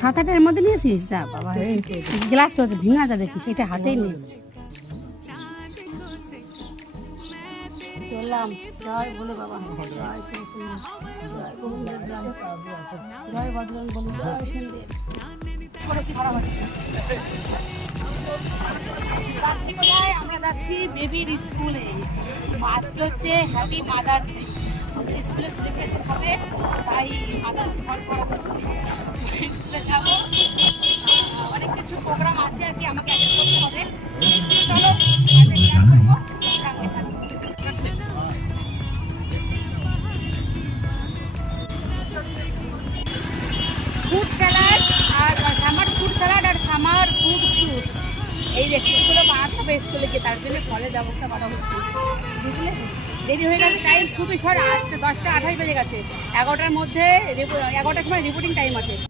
7-8-এর মধ্যে নিয়েছিস? যা বাবা, গ্লাস হচ্ছে ভিঙাটা দেখিস, এটা হাতেই নেই। চললাম। জয় বলে বাবা, জয় শ্রীকৃষ্ণ, জয় গোবিন্দের জয়, জয় বজরং বলি, জয় সিন্ধের। যাচ্ছি কোথায়? আমরা যাচ্ছি বেবির স্কুলে। আজকে হচ্ছে হ্যাপি মাদার্স ডে, আমাদের স্কুলে সেলিব্রেশন হবে, তাই মাদার্স ডে স্কুলে যাবো। অনেক কিছু প্রোগ্রাম আছে আর কি, আমাকে অ্যাটেন্ড করতে হবে। চলো শেয়ার করবো, সঙ্গে থাকো। ফ্রুট স্যালাড আর সামার ফ্রুট স্যালাড আর সামার ফ্রুট জুস, এই রেসিপিগুলো বানাতে হবে স্কুলে গিয়ে, তার জন্য ফলের ব্যবস্থা করা হচ্ছে। বুঝলে, দেরি হয়ে গেছে, টাইম খুবই শর্ট। 10টা 28 বেজে গেছে। 11টার মধ্যে 11টার সময় রিপোর্টিং টাইম আছে।